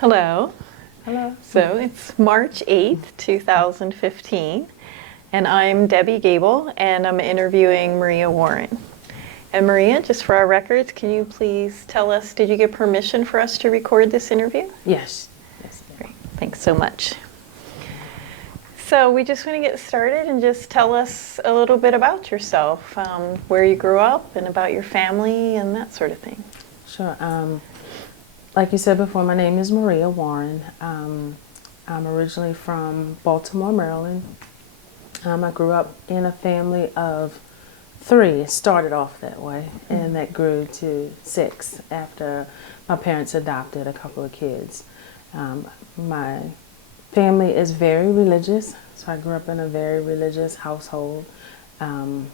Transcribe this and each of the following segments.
Hello. Hello. So it's March 8th, 2015, and I'm Debbie Gable, and I'm interviewing Maria Warren. And Maria, just for our records, can you please tell us, did you get permission for us to record this interview? Yes. Yes. Great. Thanks so much. So we just want to get started and just tell us a little bit about yourself, where you grew up and about your family and that sort of thing. Sure. Like you said before, my name is Maria Warren. I'm originally from Baltimore, Maryland. I grew up in a family of 3. It started off that way, and that grew to 6 after my parents adopted a couple of kids. My family is very religious, so I grew up in a very religious household. And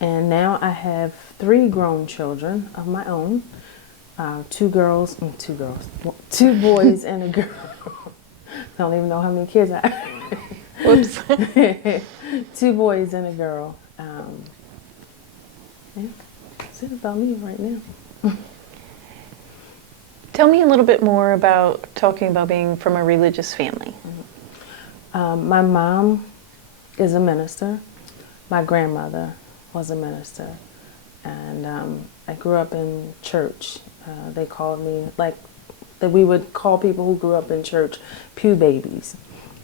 now I have 3 grown children of my own. 2 boys and a girl. I don't even know how many kids I have. Whoops. 2 boys and a girl. Yeah, that's it about me right now. Tell me a little bit more about talking about being from a religious family. My mom is a minister. My grandmother was a minister. And I grew up in church. They called me, we would call people who grew up in church pew babies,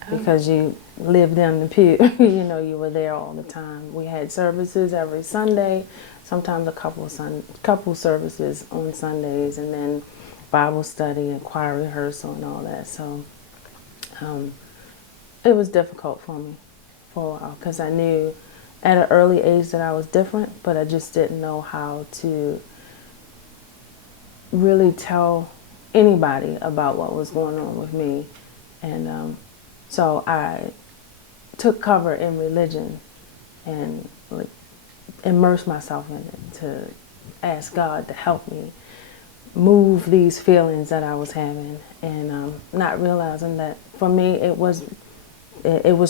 because you lived in the pew. You were there all the time. We had services every Sunday, sometimes a couple services on Sundays, and then Bible study and choir rehearsal and all that. So it was difficult for me for a while, because I knew at an early age that I was different, but I just didn't know how to really tell anybody about what was going on with me. And so I took cover in religion and immersed myself in it to ask God to help me move these feelings that I was having, and not realizing that for me it was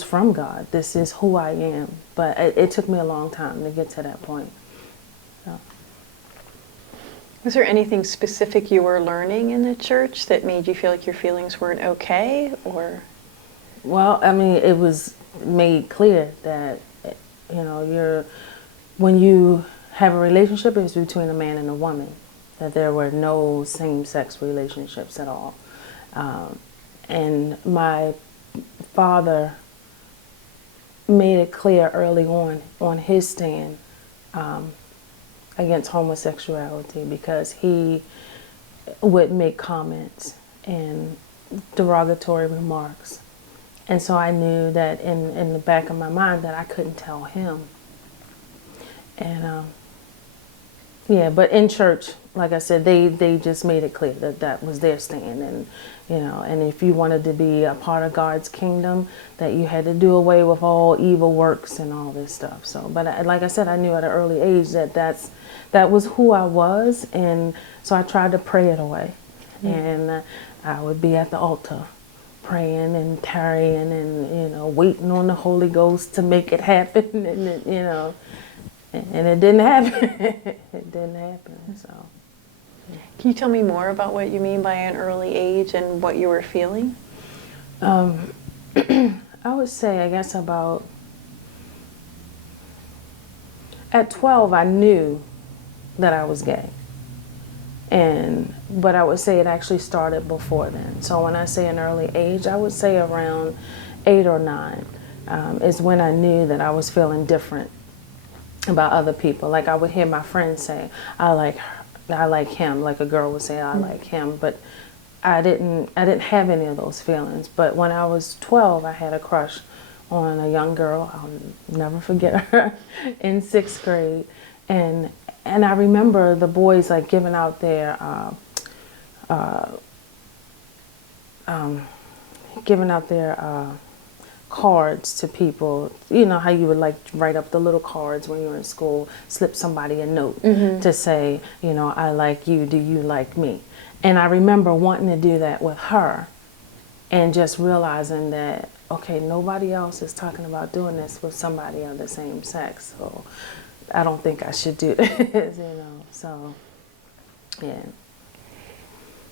from God. This is who I am. But it took me a long time to get to that point. So. Was there anything specific you were learning in the church that made you feel like your feelings weren't okay, or? Well, I mean, it was made clear that, when you have a relationship, it's between a man and a woman, that there were no same-sex relationships at all. And my father made it clear early on his stand against homosexuality, because he would make comments and derogatory remarks. And so I knew that in the back of my mind that I couldn't tell him. And but in church, like I said, they just made it clear that that was their stand, and if you wanted to be a part of God's kingdom, that you had to do away with all evil works and all this stuff. So, but like I said, I knew at an early age that that was who I was, and so I tried to pray it away. And I would be at the altar praying and tarrying and waiting on the Holy Ghost to make it happen, and it didn't happen. It didn't happen. So. Can you tell me more about what you mean by an early age and what you were feeling? I would say, I guess at 12, I knew that I was gay. But I would say it actually started before then. So when I say an early age, I would say around 8 or 9 is when I knew that I was feeling different about other people. Like, I would hear my friends say, I like him, like a girl would say, I like him, but I didn't have any of those feelings. But when I was 12, I had a crush on a young girl. I'll never forget her, in 6th grade. And I remember the boys giving out their cards to people. You know how you would write up the little cards when you were in school, slip somebody a note to say, I like you, do you like me? And I remember wanting to do that with her, and just realizing that, okay, nobody else is talking about doing this with somebody of the same sex, so I don't think I should do this, so, yeah.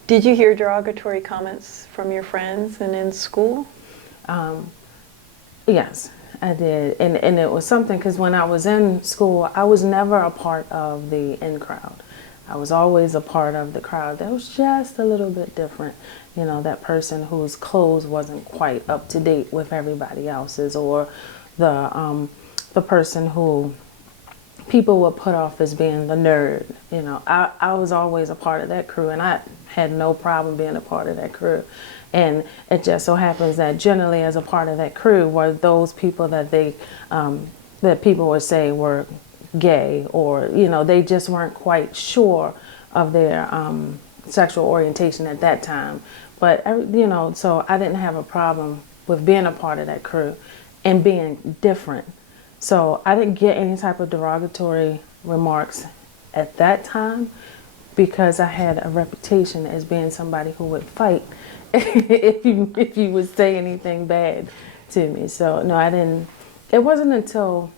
Did you hear derogatory comments from your friends and in school? Yes, I did. And it was something because when I was in school, I was never a part of the in crowd. I was always a part of the crowd that was just a little bit different. You know, that person whose clothes wasn't quite up to date with everybody else's, or the person who people would put off as being the nerd. You know, I was always a part of that crew, and I had no problem being a part of that crew. And it just so happens that generally, as a part of that crew, were those people that that people would say were gay, or you know, they just weren't quite sure of their sexual orientation at that time. But you know, so I didn't have a problem with being a part of that crew and being different. So I didn't get any type of derogatory remarks at that time because I had a reputation as being somebody who would fight if you would say anything bad to me. So no, I didn't. It wasn't until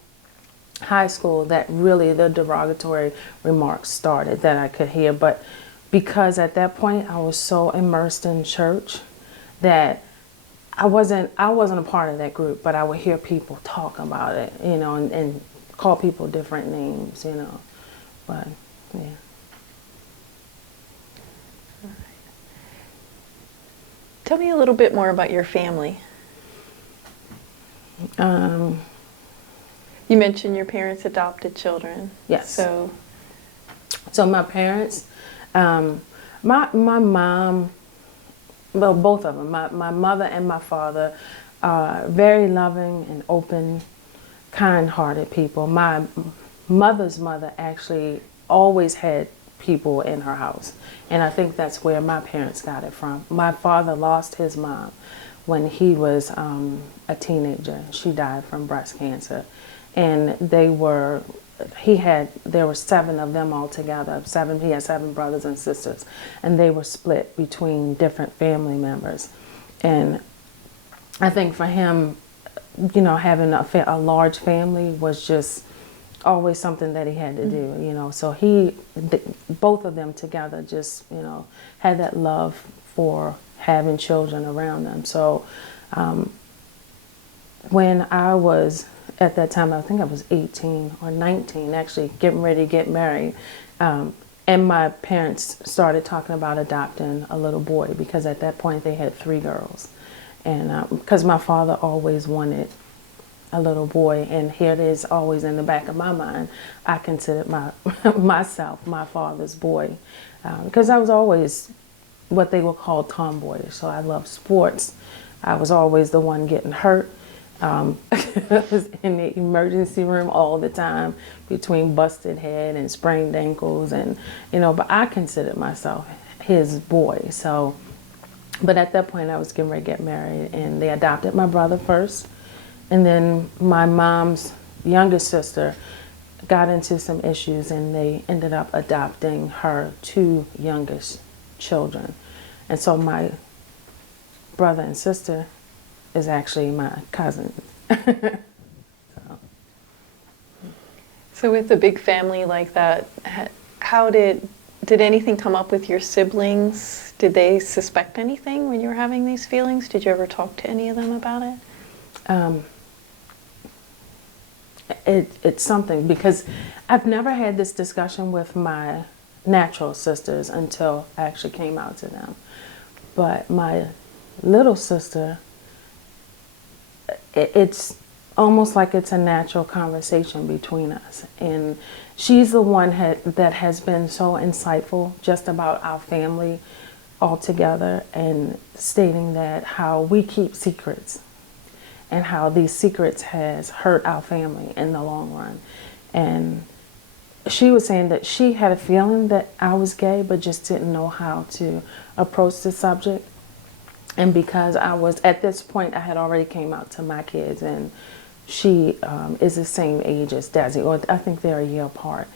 high school that really the derogatory remarks started that I could hear. But because at that point I was so immersed in church that I wasn't a part of that group, but I would hear people talk about it, you know, and call people different names, you know. But yeah. All right. Tell me a little bit more about your family. You mentioned your parents adopted children. Yes. So my parents, my mom, well, both of them, my mother and my father, are very loving and open, kind-hearted people. My mother's mother actually always had people in her house, and I think that's where my parents got it from. My father lost his mom when he was a teenager. She died from breast cancer, and there were 7 of them altogether. He had 7 brothers and sisters, and they were split between different family members. And I think for him, you know, having a large family was just always something that he had to do, you know. So both of them together just, you know, had that love for having children around them. So when I was, at that time, I think I was 18 or 19, actually getting ready to get married. And my parents started talking about adopting a little boy because at that point they had 3 girls. And because my father always wanted a little boy, and here it is always in the back of my mind, I considered myself my father's boy. Because I was always what they would call tomboyish. So I loved sports. I was always the one getting hurt. I was in the emergency room all the time between busted head and sprained ankles, and you know, but I considered myself his boy. So, but at that point I was getting ready to get married, and they adopted my brother first, and then my mom's youngest sister got into some issues, and they ended up adopting her 2 youngest children. And so my brother and sister is actually my cousin. So with a big family like that, how did anything come up with your siblings? Did they suspect anything when you were having these feelings? Did you ever talk to any of them about it? It's something, because I've never had this discussion with my natural sisters until I actually came out to them. But my little sister, it's almost like it's a natural conversation between us. And she's the one that has been so insightful just about our family altogether, and stating that how we keep secrets and how these secrets has hurt our family in the long run. And she was saying that she had a feeling that I was gay, but just didn't know how to approach the subject. And because I was, at this point, I had already came out to my kids, and she is the same age as Desi, or I think they're a year apart.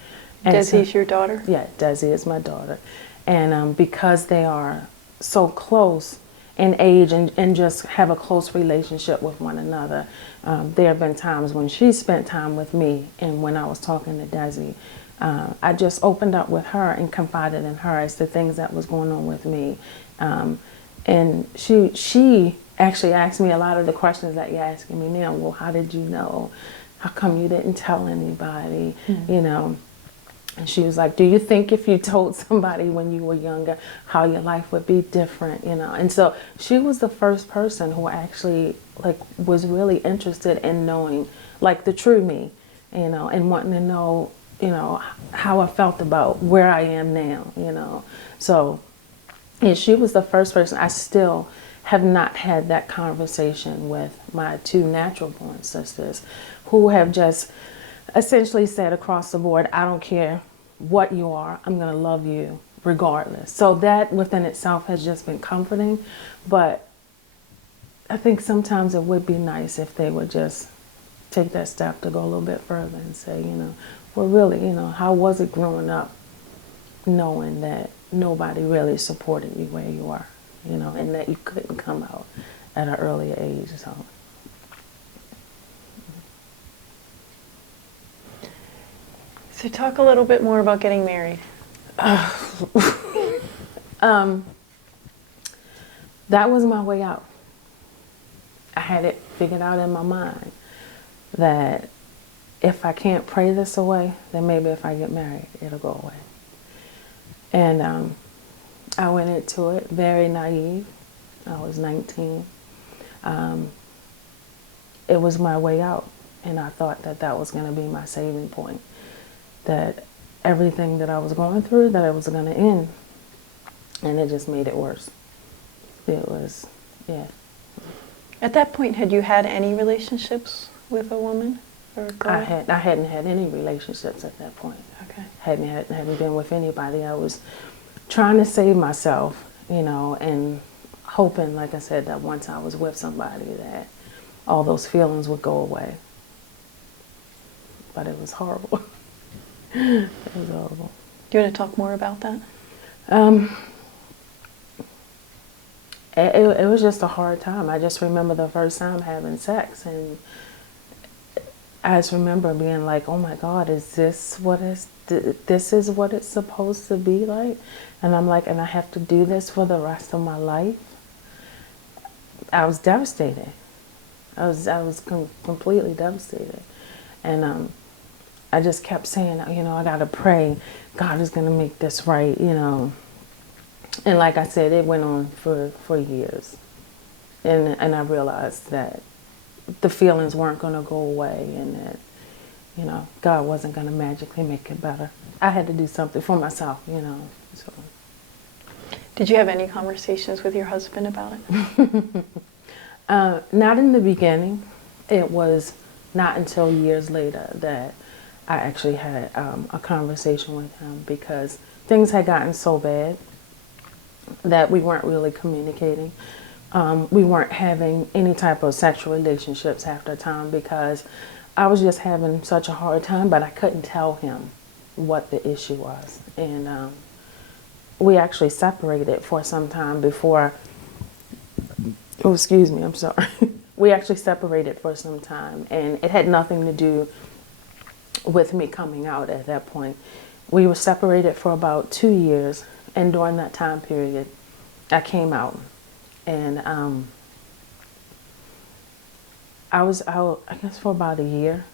And Desi's your daughter? Yeah, Desi is my daughter. And because they are so close, in age and just have a close relationship with one another. There have been times when she spent time with me, and when I was talking to Desi, I just opened up with her and confided in her as to things that was going on with me. And she actually asked me a lot of the questions that you're asking me now. Well, how did you know? How come you didn't tell anybody? You know, and she was like, do you think if you told somebody when you were younger how your life would be different, you know? And so she was the first person who actually like was really interested in knowing like the true me, you know, and wanting to know, you know, how I felt about where I am now, you know. So yeah, she was the first person. I still have not had that conversation with my two natural born sisters who have just essentially said across the board, I don't care what you are, I'm going to love you regardless. So that within itself has just been comforting. But I think sometimes it would be nice if they would just take that step to go a little bit further and say, you know, well, really, you know, how was it growing up knowing that nobody really supported you where you are, you know, and that you couldn't come out at an earlier age. So talk a little bit more about getting married. That was my way out. I had it figured out in my mind that if I can't pray this away, then maybe if I get married, it'll go away. And I went into it very naive. I was 19. It was my way out, and I thought that that was going to be my saving point. That everything that I was going through, that it was going to end, and it just made it worse. It was, yeah. At that point, had you had any relationships with a woman or a girl? I hadn't had any relationships at that point. Okay. Hadn't been with anybody. I was trying to save myself, you know, and hoping, like I said, that once I was with somebody that all those feelings would go away. But it was horrible. It was horrible. Do you want to talk more about that? It was just a hard time. I just remember the first time having sex, and I just remember being like, "Oh my God, is this what this is what it's supposed to be like?" And I'm like, "And I have to do this for the rest of my life?" I was devastated. I was completely devastated, and I just kept saying, you know, I gotta pray, God is gonna make this right, you know. And like I said, it went on for years. And I realized that the feelings weren't gonna go away, and that, you know, God wasn't gonna magically make it better. I had to do something for myself, you know. So. Did you have any conversations with your husband about it? Not in the beginning. It was not until years later that I actually had a conversation with him, because things had gotten so bad that we weren't really communicating. We weren't having any type of sexual relationships after a time, because I was just having such a hard time, but I couldn't tell him what the issue was. And we actually separated for some time before, oh, excuse me, I'm sorry. We actually separated for some time, and it had nothing to do with me coming out at that point. We were separated for about 2 years, and during that time period, I came out. And I was out, I guess, for about a year.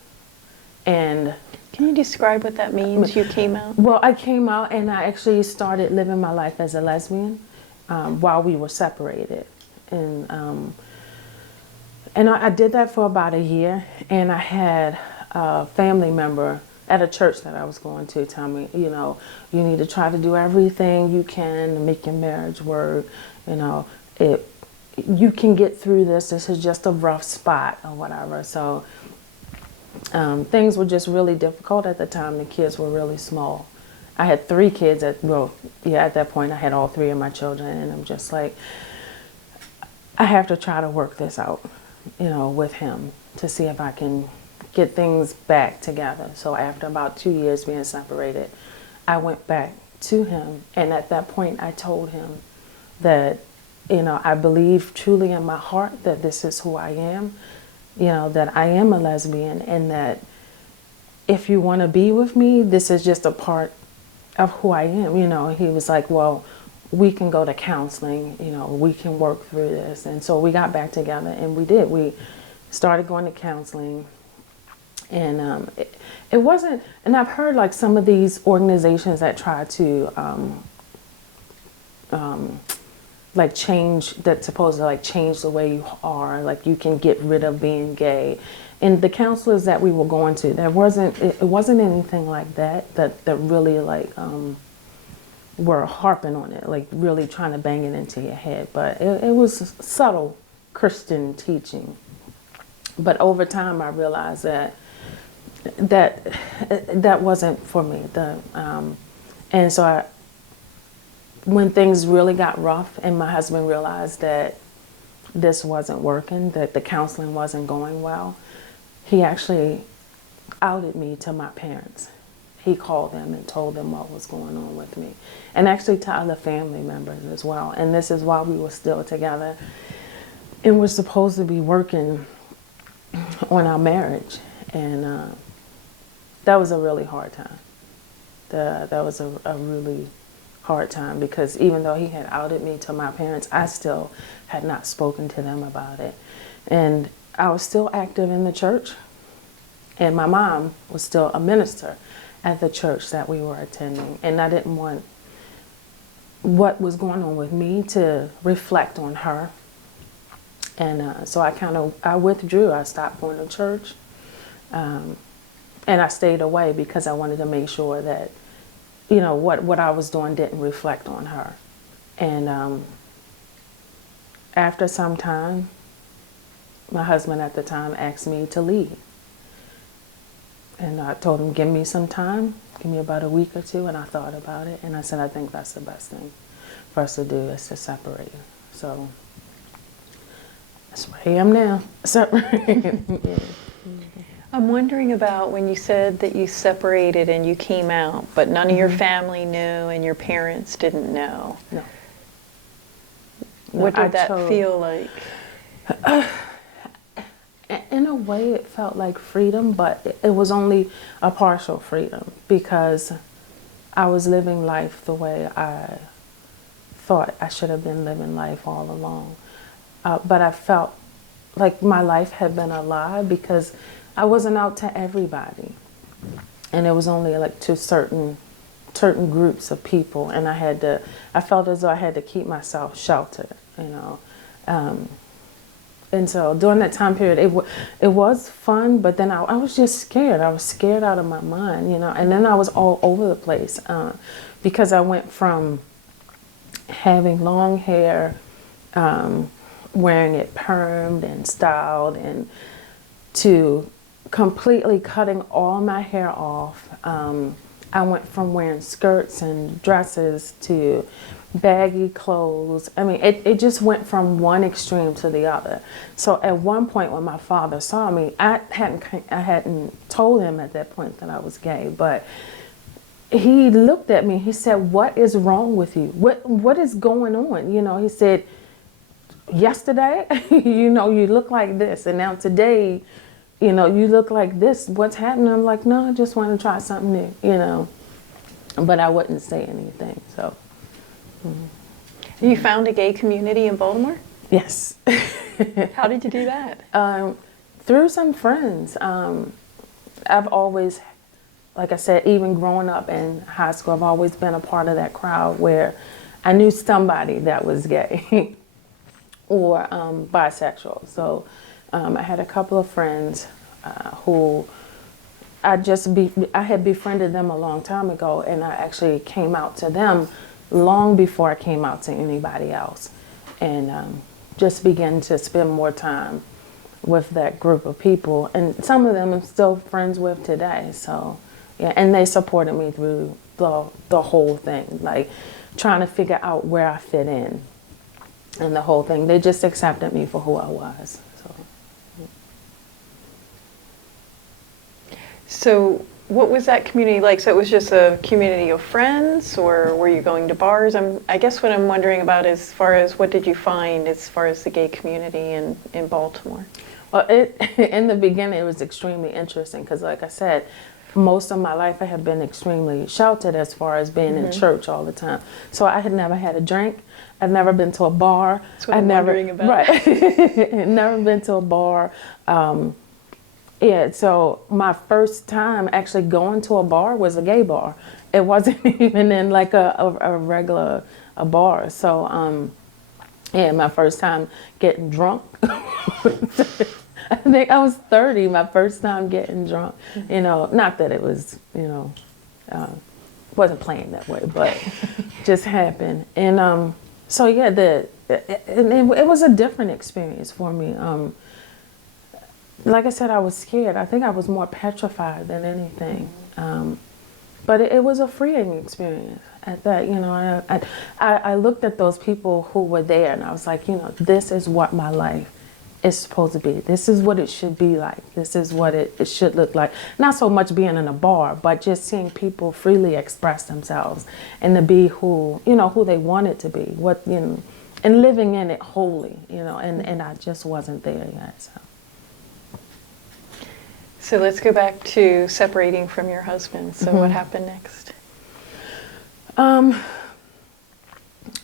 And can you describe what that means, you came out? well, I came out and I actually started living my life as a lesbian while we were separated. And I did that for about a year, and I had a family member at a church that I was going to tell me, you know, you need to try to do everything you can to make your marriage work. You know, you can get through this. This is just a rough spot or whatever. So things were just really difficult at the time. The kids were really small. I had 3 kids at that point I had all 3 of my children, and I'm just like, I have to try to work this out, you know, with him to see if I can get things back together. So after about 2 years being separated, I went back to him, and at that point I told him that I believe truly in my heart that this is who I am, that I am a lesbian, and that if you want to be with me, this is just a part of who I am. He was like, well, we can go to counseling, we can work through this. And so we got back together, and we did. We started going to counseling. And it wasn't, and I've heard like some of these organizations that try to like change, that's supposed to like change the way you are, like you can get rid of being gay. And the counselors that we were going to, it wasn't anything like that really like were harping on it, like really trying to bang it into your head. But it was subtle Christian teaching. But over time, I realized that wasn't for me. And so when things really got rough, and my husband realized that this wasn't working, that the counseling wasn't going well, he actually outed me to my parents. He called them and told them what was going on with me, and actually to other family members as well. And this is while we were still together and we're supposed to be working on our marriage. And that was a really hard time. That was a really hard time, because even though he had outed me to my parents, I still had not spoken to them about it. And I was still active in the church, and my mom was still a minister at the church that we were attending. And I didn't want what was going on with me to reflect on her. And so I withdrew. I stopped going to church. And I stayed away because I wanted to make sure that, what I was doing didn't reflect on her. And after some time, my husband at the time asked me to leave. And I told him, give me some time, give me about a week or two. And I thought about it. And I said, I think that's the best thing for us to do, is to separate. So that's where I am now, separated. Yeah. I'm wondering about when you said that you separated and you came out, but none of your family knew and your parents didn't know. No. What did that feel like? In a way, it felt like freedom, but it was only a partial freedom, because I was living life the way I thought I should have been living life all along. But I felt like my life had been a lie, because I wasn't out to everybody, and it was only like to certain groups of people, and I felt as though I had to keep myself sheltered, and so during that time period, it was fun, but then I was just scared. I was scared out of my mind, and then I was all over the place, because I went from having long hair, wearing it permed and styled, and to completely cutting all my hair off. I went from wearing skirts and dresses to baggy clothes. I mean, it just went from one extreme to the other. So at one point when my father saw me, I hadn't told him at that point that I was gay, but he looked at me, he said, what is wrong with you? What is going on? He said, yesterday, you look like this, and now today, you look like this. What's happening? I'm like, no, I just want to try something new, but I wouldn't say anything. So You found a gay community in Baltimore? yes. How did you do that? Through some friends. I've always, like I said, even growing up in high school, I've always been a part of that crowd where I knew somebody that was gay or bisexual. So I had a couple of friends who I had befriended them a long time ago, and I actually came out to them long before I came out to anybody else, and just began to spend more time with that group of people. And some of them I'm still friends with today. So yeah, and they supported me through the whole thing, like trying to figure out where I fit in and the whole thing. They just accepted me for who I was. So what was that community like? So it was just a community of friends, or were you going to bars? I guess what I'm wondering about is, as far as what did you find as far as the gay community in Baltimore? Well, in the beginning, it was extremely interesting because, like I said, most of my life I have been extremely sheltered as far as being in church all the time. So I had never had a drink. I'd never been to a bar. That's what I'm wondering about. Right. Never been to a bar. Yeah, so my first time actually going to a bar was a gay bar. It wasn't even in like a regular bar. So, yeah, my first time getting drunk. I think I was 30, my first time getting drunk. You know, not that it was, wasn't planned that way, but just happened. And so, yeah, it was a different experience for me. Like I said, I was scared. I think I was more petrified than anything. But it was a freeing experience at that. I looked at those people who were there and I was like, this is what my life is supposed to be. This is what it should be like. This is what it should look like. Not so much being in a bar, but just seeing people freely express themselves and to be who they wanted to be, and living in it wholly, and I just wasn't there yet, so. So let's go back to separating from your husband. So what happened next?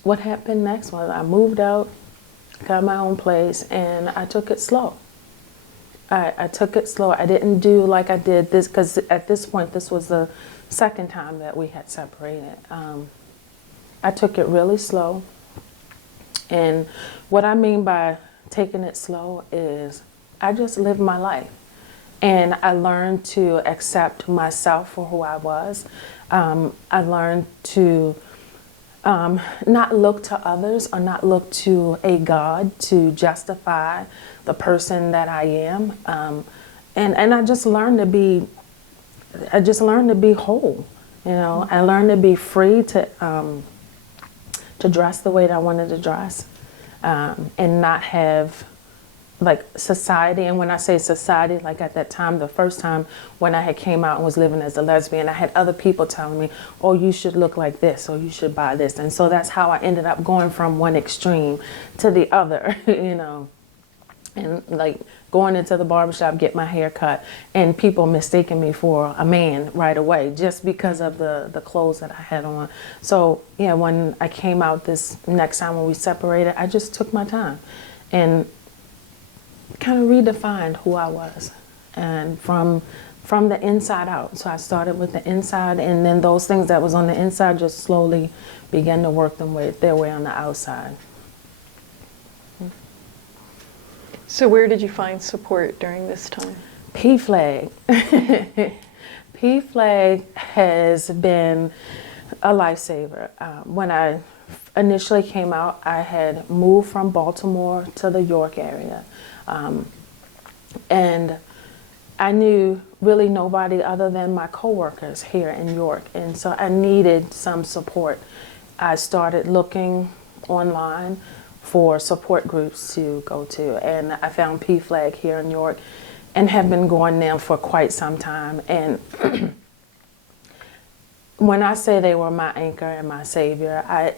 What happened next was I moved out, got my own place, and I took it slow. I took it slow. I didn't do like I did this, because at this point, this was the second time that we had separated. I took it really slow. And what I mean by taking it slow is I just lived my life. And I learned to accept myself for who I was. I learned to not look to others or not look to a God to justify the person that I am. And I just learned to be whole. I learned to be free to dress the way that I wanted to dress, and not have like society. And when I say society, like at that time, the first time when I had came out and was living as a lesbian, I had other people telling me, oh, you should look like this, or you should buy this. And so that's how I ended up going from one extreme to the other, and like going into the barbershop, get my hair cut, and people mistaking me for a man right away just because of the clothes that I had on. So yeah, when I came out this next time when we separated, I just took my time and kind of redefined who I was, and from the inside out. So I started with the inside, and then those things that was on the inside just slowly began to work their way on the outside. So where did you find support during this time? PFLAG. PFLAG has been a lifesaver. When I initially came out, I had moved from Baltimore to the York area. And I knew really nobody other than my coworkers here in York. And so I needed some support. I started looking online for support groups to go to. And I found PFLAG here in York and have been going there for quite some time. And when I say they were my anchor and my savior, I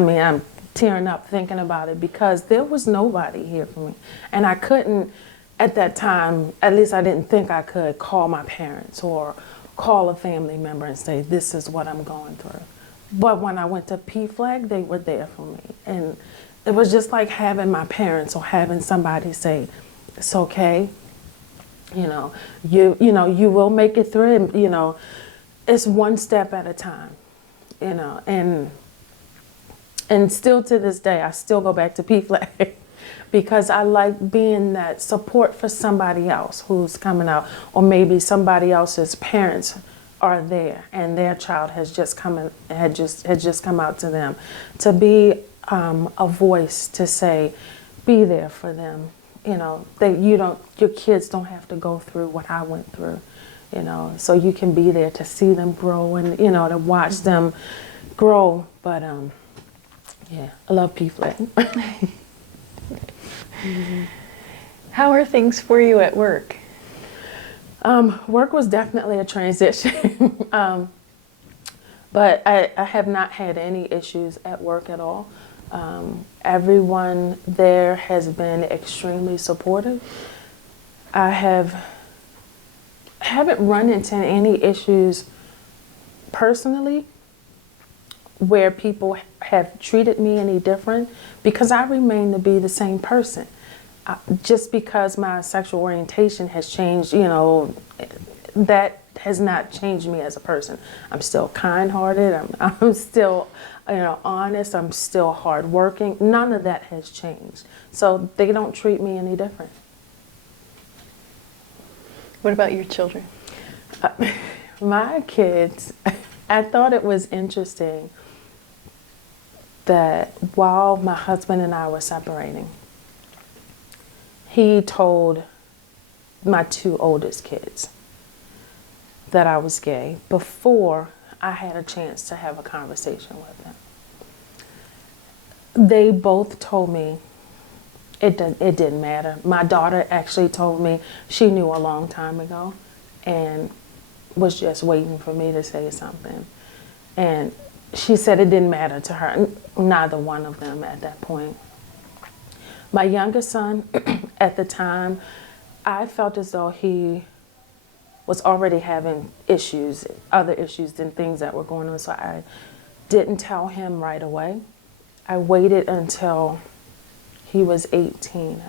mean, I'm tearing up thinking about it, because there was nobody here for me. And I couldn't, at that time, at least I didn't think I could, call my parents or call a family member and say, this is what I'm going through. But when I went to PFLAG, they were there for me. And it was just like having my parents or having somebody say, it's okay. You will make it through. And, it's one step at a time, and still to this day, I still go back to PFLAG because I like being that support for somebody else who's coming out, or maybe somebody else's parents are there and their child has just come out to them. To be a voice to say, be there for them. Your kids don't have to go through what I went through. So you can be there to see them grow and, to watch them grow. But, yeah, I love PFLAG. How are things for you at work? Work was definitely a transition. But I have not had any issues at work at all. Everyone there has been extremely supportive. Haven't run into any issues personally where people have treated me any different, because I remain to be the same person. Just because my sexual orientation has changed, that has not changed me as a person. I'm still kind-hearted. I'm still, honest. I'm still hardworking. None of that has changed. So they don't treat me any different. What about your children? My kids, I thought it was interesting that while my husband and I were separating, he told my two oldest kids that I was gay before I had a chance to have a conversation with them. They both told me it didn't matter. My daughter actually told me she knew a long time ago and was just waiting for me to say something. And she said it didn't matter to her, neither one of them at that point. My youngest son, at the time, I felt as though he was already having issues, other issues than things that were going on, so I didn't tell him right away. I waited until he was 17,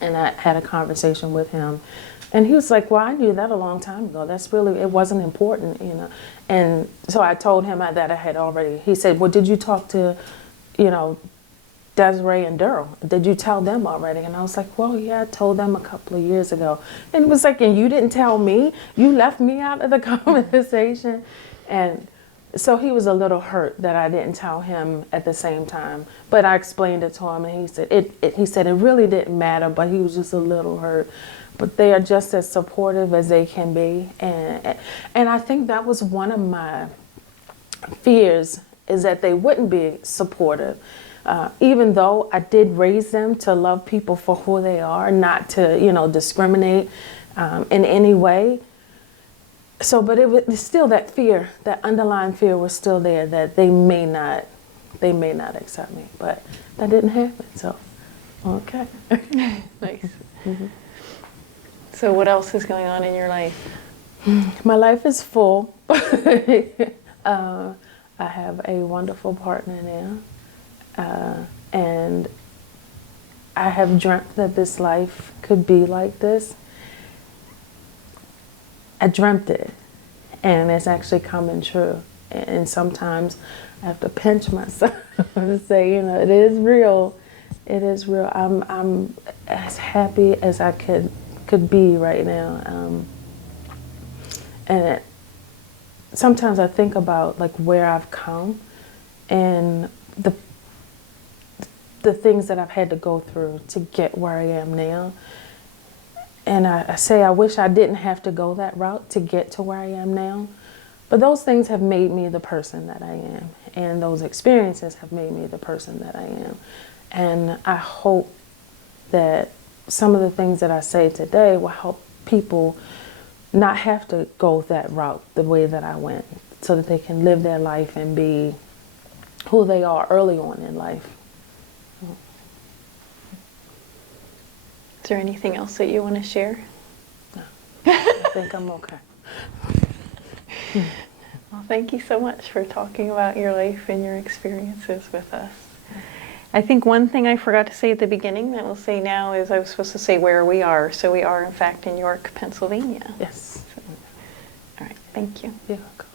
and I had a conversation with him. And he was like, well, I knew that a long time ago. It wasn't important, And so I told him that I had already, he said, well, did you talk to, Desiree and Daryl? Did you tell them already? And I was like, well, yeah, I told them a couple of years ago. And it was like, and you didn't tell me? You left me out of the conversation? And so he was a little hurt that I didn't tell him at the same time. But I explained it to him, and he said it really didn't matter, but he was just a little hurt. But they are just as supportive as they can be. And I think that was one of my fears, is that they wouldn't be supportive. Even though I did raise them to love people for who they are, not to, discriminate in any way. So, but it was still that fear, that underlying fear was still there, that they may not accept me. But that didn't happen, so, okay. Nice. Mm-hmm. So what else is going on in your life? My life is full. I have a wonderful partner now. And I have dreamt that this life could be like this. I dreamt it, and it's actually coming true. And sometimes I have to pinch myself and say, it is real. It is real. I'm as happy as I could be right now. And sometimes I think about where I've come and the things that I've had to go through to get where I am now. And I say I wish I didn't have to go that route to get to where I am now. But those things have made me the person that I am. And those experiences have made me the person that I am. And I hope that some of the things that I say today will help people not have to go that route the way that I went, so that they can live their life and be who they are early on in life. Is there anything else that you want to share? No, I think I'm okay. Well, thank you so much for talking about your life and your experiences with us. I think one thing I forgot to say at the beginning that we'll say now is I was supposed to say where we are. So we are, in fact, in York, Pennsylvania. Yes. So, all right, thank you. You're welcome.